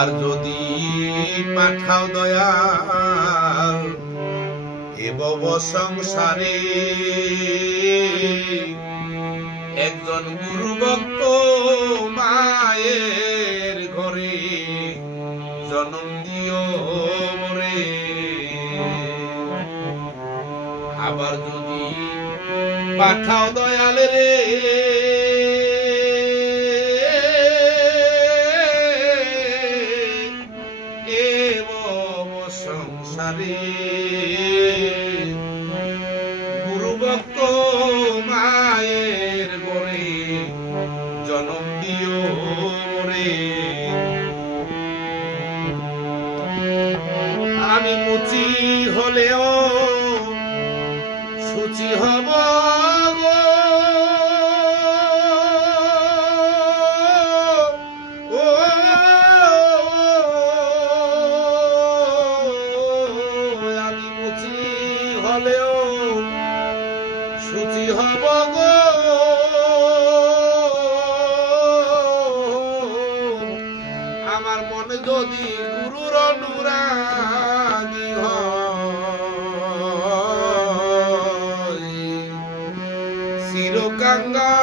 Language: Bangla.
আবার যদি পাঠাও দয়াল এ ভব সংসারে একজন গুরু ভক্ত মায়ের ঘরে জন্ম দিও মোরে। আবার যদি পাঠাও দয়াল রে এ ভব সংসারে গুরু ভক্ত মায়ের ঘরে জন্ম দিও মোরে। আমি মুচি হলেও সুচি হব গো, ও আমি মুচি হলেও সুচি হব গো, আমার মনে যদি গুরুর অনুরাগী হয় চিরকাঙ্গাল